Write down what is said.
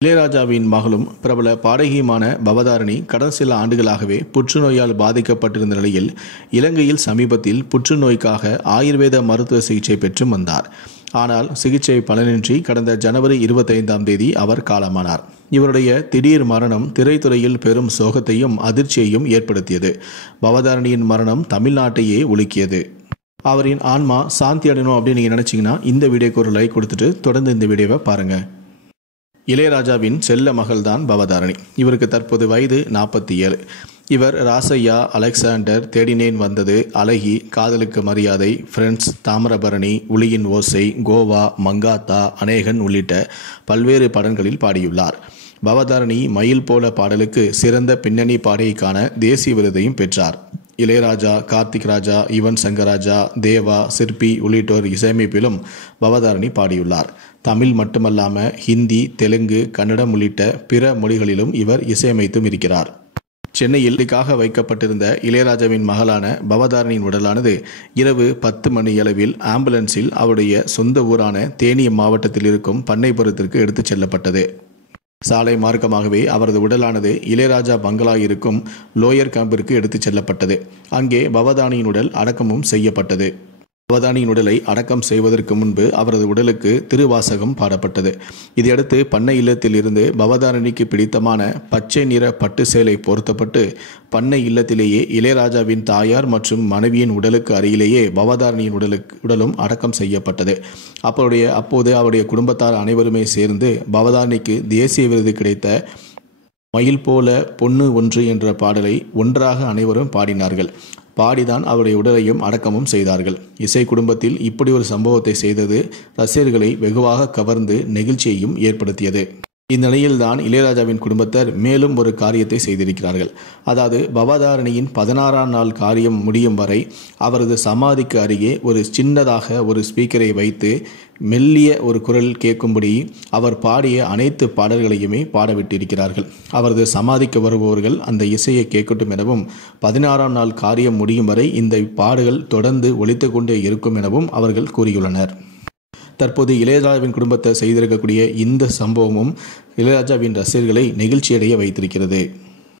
இளையராஜாவின் மகளும் பிரபல பாடகியுமான பவதாரணி கடந்த சில ஆண்டுகளாகவே புற்றுநோயால் பாதிக்கப்பட்டிருந்த நிலையில் இலங்கையில் சமீபத்தில் புற்றுநோய்க்காக ஆயுர்வேத மருத்துவ சிகிச்சை பெற்று வந்தார். ஆனால் சிகிச்சை பலனின்றி கடந்த ஜனவரி 25ஆம் தேதி அவர் காலமானார். இவருடைய திடீர் மரணம் திரைத்துறையில் பெரும் சோகத்தையும் அதிர்ச்சியையும் ஏற்படுத்தியது. பவதாரணியின் மரணம் தமிழ்நாட்டையே உலுக்கியது. அவரின் ஆன்மா சாந்தி அடையணும் அப்படின்னு நீங்கள் நினச்சிங்கன்னா இந்த வீடியோக்கு ஒரு லைக் கொடுத்துட்டு தொடர்ந்து இந்த வீடியோவை பாருங்கள். இளையராஜாவின் செல்ல மகள்தான் பவதாரணி. இவருக்கு தற்போது வயது 47. இவர் ராசையா, அலெக்சாண்டர், தேடினேன் வந்தது, அழகி, காதலுக்கு மரியாதை, ஃப்ரெண்ட்ஸ், தாமிரபரணி, உளியின் ஓசை, கோவா, மங்காத்தா, அநேகன் உள்ளிட்ட பல்வேறு படங்களில் பாடியுள்ளார். பவதாரணி மயில் போல பாடலுக்கு சிறந்த பின்னணி பாடகிக்கான தேசிய விருதையும் பெற்றார். இளையராஜா, கார்த்திக் ராஜா, யுவன் சங்கர் ராஜா, தேவா, சிற்பி உள்ளிட்டோர் இசையமைப்பிலும் பவதாரணி பாடியுள்ளார். தமிழ் மட்டுமல்லாமல் ஹிந்தி, தெலுங்கு, கன்னடம் உள்ளிட்ட பிற மொழிகளிலும் இவர் இசையமைத்தும் இருக்கிறார். சென்னையில் வைக்கப்பட்டிருந்த இளையராஜாவின் மகளான பவதாரணியின் உடலானது இரவு 10 மணியளவில் ஆம்புலன்ஸில் அவருடைய சொந்த ஊரான தேனி மாவட்டத்தில் இருக்கும் பண்ணைபுரத்திற்கு எடுத்துச் செல்லப்பட்டது. சாலை மார்க்கமாகவே அவரது உடலானது இளையராஜா பங்களா இருக்கும் லோயர் கேம்பிற்கு எடுத்துச் செல்லப்பட்டது. அங்கே பவதாரணியின் உடல் அடக்கமும் செய்யப்பட்டது. பவதாரணியின் உடலை அடக்கம் செய்வதற்கு முன்பு அவரது உடலுக்கு திருவாசகம் பாடப்பட்டது. இதையடுத்து பண்ணை இல்லத்தில் இருந்து பவதாரணிக்கு பிடித்தமான பச்சை நிற பட்டு சேலை பொருத்தப்பட்டு பண்ணை இல்லத்திலேயே இளையராஜாவின் தாயார் மற்றும் மனைவியின் உடலுக்கு அருகிலேயே பவதாரணியின் உடலும் அடக்கம் செய்யப்பட்டது. அப்போது அவருடைய குடும்பத்தார் அனைவருமே சேர்ந்து பவதாரணிக்கு தேசிய விருது கிடைத்த மயில் போல பொண்ணு ஒன்று என்ற பாடலை ஒன்றாக அனைவரும் பாடினார்கள். பாடிதான் அவருடைய உடலையும் அடக்கமும் செய்தார்கள். இசை குடும்பத்தில் இப்படி ஒரு சம்பவத்தை செய்தது ரசிகர்களை வெகுவாக கவர்ந்து நெகிழ்ச்சியையும் ஏற்படுத்தியது. இந்நிலையில்தான் இளையராஜாவின் குடும்பத்தார் மேலும் ஒரு காரியத்தை செய்திருக்கிறார்கள். அதாவது பவதாரணியின் 16ஆம் நாள் காரியம் முடியும் வரை அவரது சமாதிக்கு அருகே ஒரு சின்னதாக ஒரு ஸ்பீக்கரை வைத்து மெல்லிய ஒரு குரல் கேட்கும்படி அவர் பாடிய அனைத்து பாடல்களையுமே பாடவிட்டிருக்கிறார்கள். அவரது சமாதிக்கு வருபவர்கள் அந்த இசையை கேட்கட்டும் எனவும் 16ஆம் நாள் காரியம் முடியும் வரை இந்த பாடல்கள் தொடர்ந்து ஒலித்து கொண்டே இருக்கும் எனவும் அவர்கள் கூறியுள்ளனர். தற்போது இளையராஜாவின் குடும்பத்தை செய்திருக்கக்கூடிய இந்த சம்பவமும் இளையராஜாவின் ரசிகர்களை நெகிழ்ச்சியடைய வைத்திருக்கிறது.